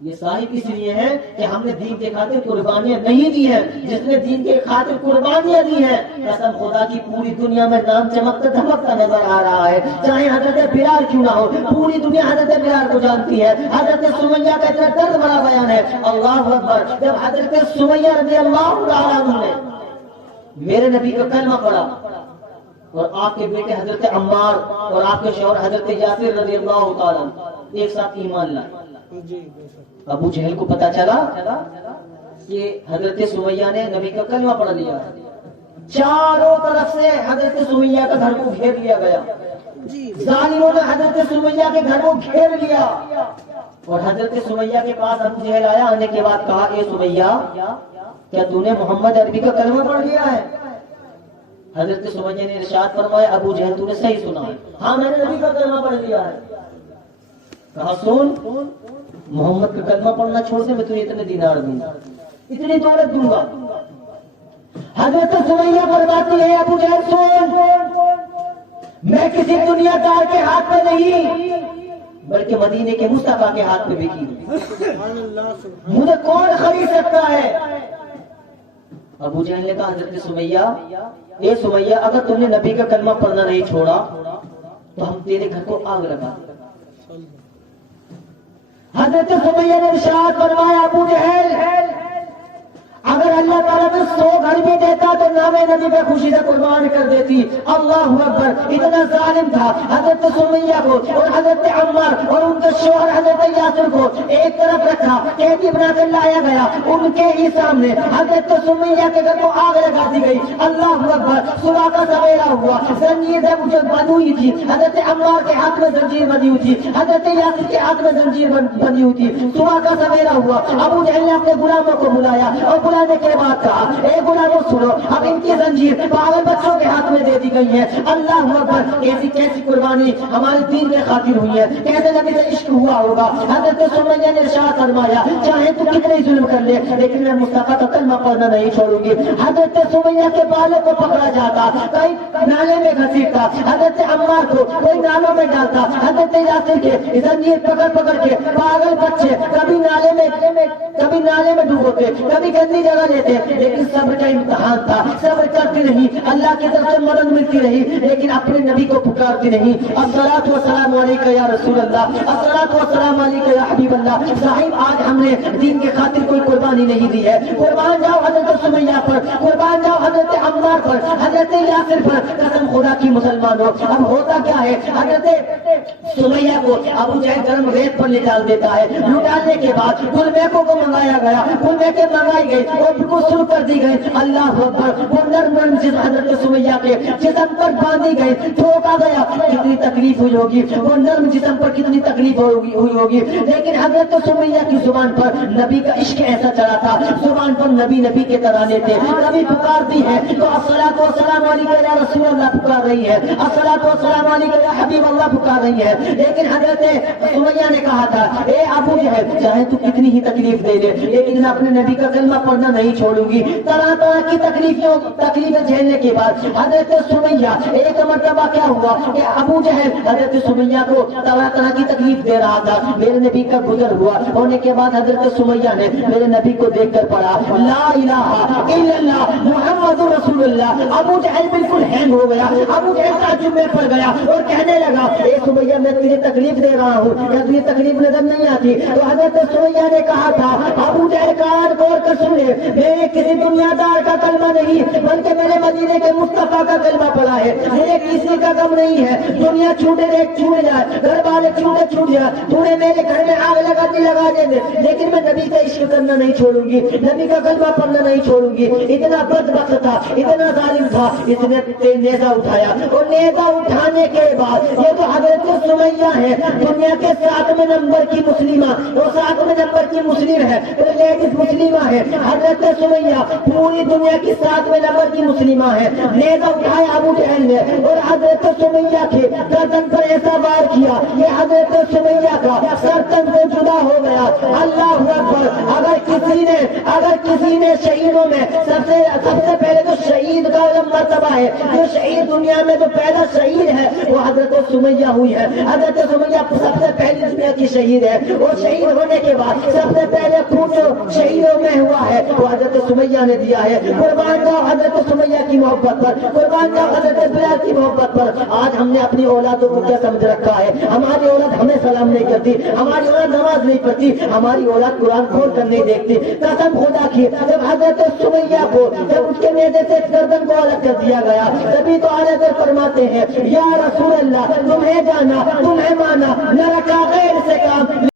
یہ صاحب اس لیے ہے کہ ہم نے دین کے خاطر قربانیاں نہیں دی ہیں. جس نے دین کے خاطر قربانیاں دی ہیں قسم خدا کی پوری دنیا میں نام چمکتا دھمکتا نظر آ رہا ہے. چاہے حضرت بلال کیوں نہ ہو, پوری دنیا حضرت بلال کو جانتی ہے. حضرت سمیہ کا اتنا درد بڑا بیان ہے. اللہ اکبر. جب حضرت سمیہ رضی اللہ تعالیٰ عنہ نے میرے نبی کا کلمہ پڑھا اور آپ کے بیٹے حضرت عمار اور آپ کے شوہر حضرت یاسر رضی اللہ تعالیٰ ایک ساتھ ایمان لائے, ابو جہل کو پتا چلا کہ حضرت سمیہ نے نبی کا کلمہ پڑھ لیا. چاروں طرف سے حضرت سمیہ کا گھر کو گھیر لیا گیا. ظالموں نے حضرت سمیہ کے گھر کو گھیر لیا اور حضرت سمیہ کے پاس ابو جہل آیا. آنے کے بعد کہا, اے سمیہ کیا تو نے محمد عربی کا کلمہ پڑھ لیا ہے؟ حضرت سمیہ نے ارشاد فرمایا, ابو جہل تو نے صحیح سنا ہے, ہاں میں نے نبی کا کلمہ پڑھ لیا ہے. کہا سن, محمد کا کلمہ پڑھنا چھوڑ دے, میں تجھے اتنے دینار دوں گا, اتنی دولت دوں گا. حضرت سمیہ فرماتی ہے, ابو جہل سن, میں کسی دنیا دار کے ہاتھ میں نہیں بلکہ مدینے کے مصطفیٰ کے ہاتھ میں بکی ہوں, مجھے کون خرید سکتا ہے؟ ابو جہل نے کہا, حضرت سمیہ, اے سمیہ اگر تم نے نبی کا کلمہ پڑھنا نہیں چھوڑا تو ہم تیرے گھر کو آگ لگا. حضرت سمیہ نے ارشاد فرمایا, ابو جہل اگر اللہ تعالیٰ میں 100 گھر بھی دیتا تو نام نبی پہ خوشی سے قربان کر دیتی. اللہ اکبر. اتنا ظالم تھا. حضرت سمیہ کو اور حضرت عمار اور ان کے شوہر حضرت یاسر کو ایک طرف رکھا, قیدی بنا کر لایا گیا. ان کے ہی سامنے حضرت سمیہ کے گھر کو آگ لگا دی گئی. اللہ اکبر. صبح کا سویرا ہوا, زنجیر جو بندھی ہوئی تھی حضرت عمار کے ہاتھ میں زنجیر بندھی ہوئی تھی, حضرت یاسر کے ہاتھ میں زنجیر بندھی ہوئی تھی. صبح کا سویرا ہوا, ابو جہل نے اپنے غلاموں کو بلایا اور بلانے کے بعد کہا, اے غلاموں سنو, اب ان کی زنجیر پاگل بچوں کے ہاتھ میں دے دی گئی ہے. اللہ اکبر. ایسی کیسی قربانی ہمارے دین میں خاطر ہوئی ہے, کیسے نبی سے عشق ہوا ہوگا. حضرت سمیہ نے ارشاد فرمایا, چاہے تو کتنے ظلم کر لے لیکن میں مصطفیٰ کا کلمہ پڑھنا نہیں چھوڑوں گی. حضرت سمیہ کے بالوں کو پکڑا جاتا, کئی نالے میں گھسیٹتا, حضرت عمار کو کوئی نالوں میں ڈالتا, حضرت یاسر کے زنجیر پکڑ پکڑ کے پاگل بچے کبھی نالے میں ڈوبوتے, کبھی گندی جگہ لیتے, لیکن صبر کا امتحان تھا. صبر کرتی رہی, اللہ کی طرف سے مدد ملتی رہی, لیکن اپنے نبی کو پکارتی نہیں. الصلاۃ والسلام علیکہ یا رسول اللہ, الصلاۃ والسلام علیکہ یا حبیب اللہ. صاحب آج ہم نے دین کے خاطر کوئی قربانی نہیں دی ہے. قربان جاؤ حضرت سمیہ پر, قربان جاؤ حضرت عمار پر, حضرت یاسر پر. قسم خدا کی مسلمانوں, اب ہوتا کیا ہے, حضرت سمیہ کو ابو جہل گرم ریت پر لٹال دیتا ہے. لٹالنے کے بعد گلمیکوں کو منگایا گیا, گلمیکیں منگائی گئی اور بالکل شروع کر دی گئی. اللہ اکبر. وہ نرم چیز حضرت سمیہ کے جسم پر باندھی گئی, ٹھوکا گیا. کتنی تکلیف ہوئی ہوگی, وہ نرم جسم پر کتنی تکلیف ہوئی ہوگی, لیکن حضرت سمیہ کی زبان پر نبی کا عشق ایسا چلا تھا, زبان پر نبی نبی کے ترانے تھے. کبھی پکارتی ہے تو الصلاۃ والسلام علیکہ یا رسول اللہ پکار رہی ہے, الصلاۃ والسلام علیکہ یا حبیب اللہ پکار رہی ہے. لیکن حضرت سمیہ نے کہا تھا, اے ابو جہل چاہے تو کتنی ہی تکلیف دے لے لیکن میں اپنے نبی کا کلمہ پڑھنا نہیں چھوڑوں گی. طرح طرح کی تکلیفیں جھیلنے کے بعد حضرت سمیہ ایک مرتبہ کیا ہوا کہ ابو جہل حضرت سمیہ کو طرح طرح کی تکلیف دے رہا تھا. میرے نبی کا گزر ہوا ہونے کے بعد حضرت سمیہ نے میرے نبی کو دیکھ کر پڑھا, لا الہ الا اللہ محمد رسول اللہ. ابو جہل بالکل ہینگ ہو گیا, ابو جہل تعجب میں پڑ گیا اور کہنے لگا, اے سمیہ میں تجھے تکلیف دے رہا ہوں, کیا تجھے تکلیف نظر نہیں آتی؟ تو حضرت سمیہ نے کہا تھا, ابو جہل کان کھول کر سنے, میں نے کسی دنیا دار کا کلمہ نہیں بلکہ میں نے مدینے کے مصطفیٰ کا کلمہ پڑھا ہے. مجھے کسی کا غم نہیں ہے, دنیا چھوٹ جائے, گھر والے چھوٹ جائے, تو نے میرے گھر میں آگ لگا دے دے, لیکن میں نبی کا عشق کرنا نہیں چھوڑوں گی, نبی کا کلمہ پڑھنا نہیں چھوڑوں گی. اتنا بدبخت تھا, اتنا ظالم تھا, اس نے نیزہ اٹھایا اور نیزہ اٹھانے کے بعد یہ تو حضرت سمیہ ہے, دنیا کے 7ویں نمبر کی مسلمہ, وہ 7ویں نمبر کی مسلم ہے, لیڈیز مسلمہ ہے. حضرت سمیہ پوری دنیا کی 7ویں نمبر کی مسلمہ ہے. نیزہ اٹھایا ابو جہل نے اور حضرت سمیہ کے گردن پر ایسا وار کیا کہ حضرت سمیہ کا سر تن سے جدا ہو گیا. اللہ اکبر. اگر کسی نے شہیدوں میں سب سے پہلے تو شہید کا مرتبہ ہے, جو شہید دنیا میں جو پہلا شہید ہے وہ حضرت سمیہ ہوئی ہے. حضرت سمیہ سب سے پہلی دنیا کی شہید ہے, اور شہید ہونے کے بعد سب سے پہلے خون جو شہیدوں میں ہوا ہے وہ حضرت سمیہ نے دیا ہے. قربان جاؤ حضرت سمیہ کی محبت پر, قربان جاؤ حضرت بلال کی محبت پر. آج ہم نے اپنی اولادوں کو کیا سمجھ رکھا ہے؟ ہماری اولاد ہمیں سلام نہیں کرتی, ہماری اولاد نماز نہیں پڑھتی, ہماری اولاد قرآن کھول کر نہیں دیکھتی. قسم خدا کی, جب حضرت سمیہ کو جب اس کے نیزے سے گردن کو الگ کر دیا گیا, تبھی تو آنے پر فرماتے ہیں یا رسول اللہ تمہیں جانا تمہیں مانا نہ رکھا غیر سے کام.